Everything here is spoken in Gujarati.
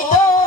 Oh,